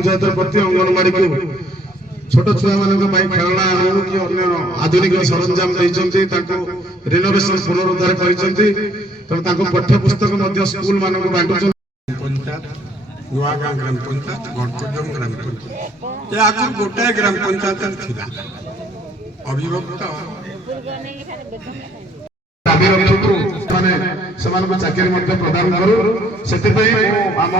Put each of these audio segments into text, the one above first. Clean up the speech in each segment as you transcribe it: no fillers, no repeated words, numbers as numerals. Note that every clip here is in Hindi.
पंचायत प्रति अंगनवाड़ी को छोट छुआ मान खेलना हो कि अन्य आधुनिक सरंजाम रिनोवेशन पुनरुद्धार कर पाठ्य पुस्तक स्कूल मान बांटुं नुआगां ग्राम पंचायत गड़कुजम ग्राम पंचायत या गोटाए ग्राम पंचायत थिला अभिभक्त चाकरी प्रदान करूँ से आम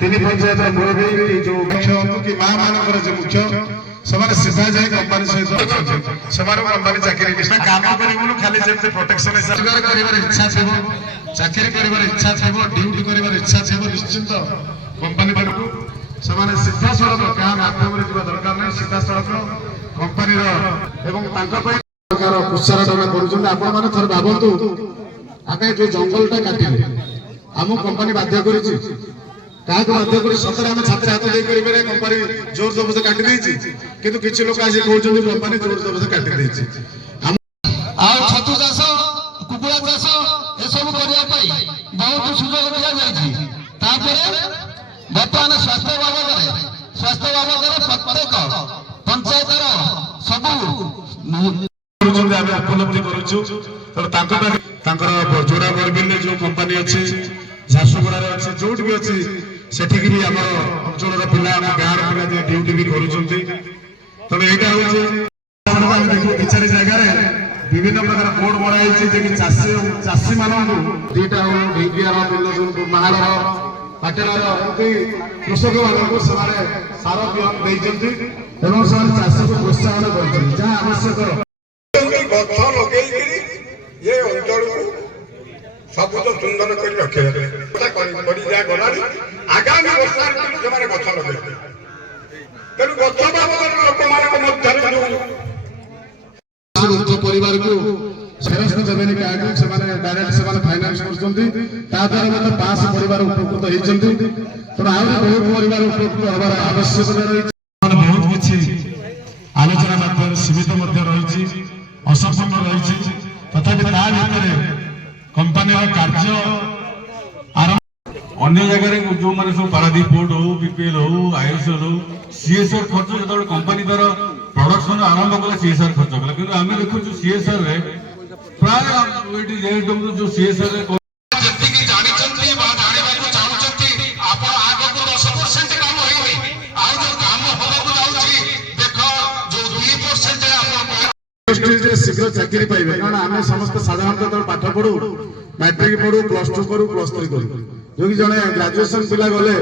तीन पंचायत मुरबी जो मुख्य कि माँ मान जो मुख्य से सीधा जाए कंपानी सहित से कंपानी चाकरी काम कर खाली जमी प्रोटेक्शन रोजगार कर इच्छा थी चाकरी कर इच्छा थी ड्यूटी कर इच्छा थी निश्चिंत कंपानी तरफ से सीधा सड़क क्या माध्यम दरकार नहीं सीधा सड़क कंपानी कुत्सार टना कर भावतु आगे जो जंगलटा काटिले आम कंपानी बाध्य कर बाध्य कर सतरे आम छात्र हाथ देकर कंपानी जोर जबरदस्त काटी किंतु किसी लोग आज कहते कंपानी जोर जबरदस्त काटी छतु चाष कुकुड़ा चाष एसबू करने बहुत सुजोग दि बर्तमान स्वास्थ्य बाबद प्रत्येक पंचायत सब उपलब्धि जोड़ा बरबिल जो कंपानी अच्छी झारसुगुड़ा अच्छी जो भी अच्छी सेठी भी आम अंचल पिला गाँव पिला ड्यूटी भी कर चारि जगह विभिन्न प्रकार बोर्ड बनाई चाषी मान दीटा ढेकियार बिल्लपुर महाड़ पाटेलार कृषक मान सार बिहन देती चाषी को प्रोत्साहन कर जहाँ आवश्यक गछ लगे ये अंचल को सबुज सुंदर कर रखे गला आगामी वर्षा ऋतु से गछ लगे तेणु गछ बाबद लोक परिवार को फेरस्त देवेनि कार्ड से डायरेक्ट से फाइनान्स कर 5 परिवार उपकृत होती तेणु आज बहुत परिवार उपकृत हमार आवश्यकता रही बहुत किसी आलोचना सीमित रही असंपूर्ण रही तथापि कंपानी कार्य अन्य जगह जो मैंने सब पारादीप पोर्ट हो बीपीएल हो आईएसएल हो सीएसआर खर्च जो कंपानी तार प्रोडक्शन आरंभ कला सीएसआर खर्च कला कि आम देखु सीएसआर रे प्राय जो सीएसआर शीघ्र चाकरी पाइबे कारण आम समस्त साधारणतः पाठ पढ़ू मैट्रिक पढ़ू +2 करू +3 करू जो कि जने ग्रेजुएशन पिला गले